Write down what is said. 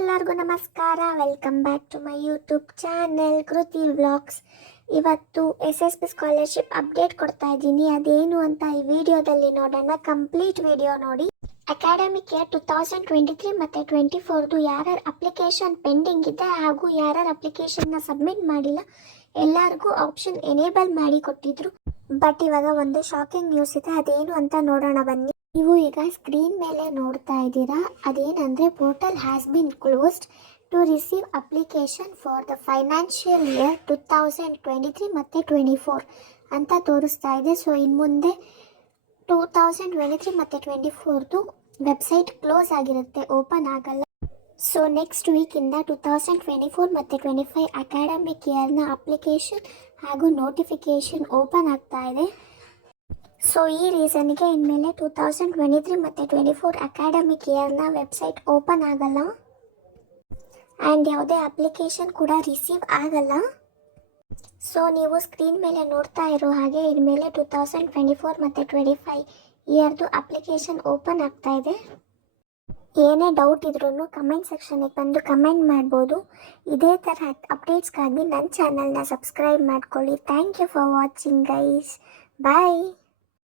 ಎಲ್ಲರಿಗೂ ನಮಸ್ಕಾರ. Welcome back to my YouTube channel Kriti vlogs. ಇವತ್ತು SSB ಸ್ಕಾಲರ್ಶಿಪ್ ಅಪ್ಡೇಟ್ ಕೊಡ್ತಾ ಇದ್ದೀನಿ. ಅದೇನು ಅಂತ ಈ ವಿಡಿಯೋದಲ್ಲಿ ನೋಡೋಣ. ಕಂಪ್ಲೀಟ್ ವಿಡಿಯೋ ನೋಡಿ. ಅಕಾಡೆಮಿಕ್ ಇಯರ್ 2023 ಮತ್ತು 24ದು ಯಾರ್ಯಾರು ಅಪ್ಲಿಕೇಶನ್ ಪೆಂಡಿಂಗ್ ಇದೆ ಹಾಗೂ ಯಾರ್ಯಾರು ಅಪ್ಲಿಕೇಶನ್ನ ಸಬ್ಮಿಟ್ ಮಾಡಿಲ್ಲ ಎಲ್ಲರಿಗೂ ಆಪ್ಷನ್ ಎನೇಬಲ್ ಮಾಡಿ ಕೊಟ್ಟಿದ್ರು. ಬಟ್ ಇವಾಗ ಒಂದು ಶಾಕಿಂಗ್ ನ್ಯೂಸ್ ಇದೆ. ಅದೇನು ಅಂತ ನೋಡೋಣ ಬನ್ನಿ. ನೀವು ಈಗ ಸ್ಕ್ರೀನ್ ಮೇಲೆ ನೋಡ್ತಾ ಇದ್ದೀರಾ. ಅದೇನಂದರೆ portal has been closed to receive application for the financial year 2023 ಮತ್ತು 24 ಅಂತ ತೋರಿಸ್ತಾ ಇದೆ. ಸೊ ಇನ್ನು ಮುಂದೆ 2023 ಮತ್ತು 24ದು ವೆಬ್ಸೈಟ್ ಕ್ಲೋಸ್ ಆಗಿರುತ್ತೆ, ಓಪನ್ ಆಗಲ್ಲ. ಸೊ ನೆಕ್ಸ್ಟ್ ವೀಕಿಂದ 2024 ಮತ್ತು 25 ಅಕಾಡೆಮಿಕ್ ಇಯರ್ನ ಅಪ್ಲಿಕೇಶನ್ ಹಾಗೂ ನೋಟಿಫಿಕೇಷನ್ ಓಪನ್ ಆಗ್ತಾ ಇದೆ. ಸೊ ಈ ರೀಸನ್ಗೆ ಇನ್ಮೇಲೆ 2023 ಮತ್ತು 24 ಅಕಾಡೆಮಿಕ್ ಇಯರ್ನ ವೆಬ್ಸೈಟ್ ಓಪನ್ ಆಗಲ್ಲ ಆ್ಯಂಡ್ ಯಾವುದೇ ಅಪ್ಲಿಕೇಶನ್ ಕೂಡ ರಿಸೀವ್ ಆಗಲ್ಲ. ಸೊ ನೀವು ಸ್ಕ್ರೀನ್ ಮೇಲೆ ನೋಡ್ತಾ ಇರೋ ಹಾಗೆ ಇನ್ಮೇಲೆ 2024 ಮತ್ತು 25 ಇಯರ್ದು ಅಪ್ಲಿಕೇಶನ್ ಓಪನ್ ಆಗ್ತಾ ಇದೆ. ಏನೇ ಡೌಟ್ ಇದ್ರೂ ಕಮೆಂಟ್ ಸೆಕ್ಷನಿಗೆ ಬಂದು ಕಮೆಂಟ್ ಮಾಡ್ಬೋದು. ಇದೇ ಥರ ಅಪ್ಡೇಟ್ಸ್ಗಾಗಿ ನನ್ನ ಚಾನಲ್ನ ಸಬ್ಸ್ಕ್ರೈಬ್ ಮಾಡ್ಕೊಳ್ಳಿ. Thank you for watching guys. Bye.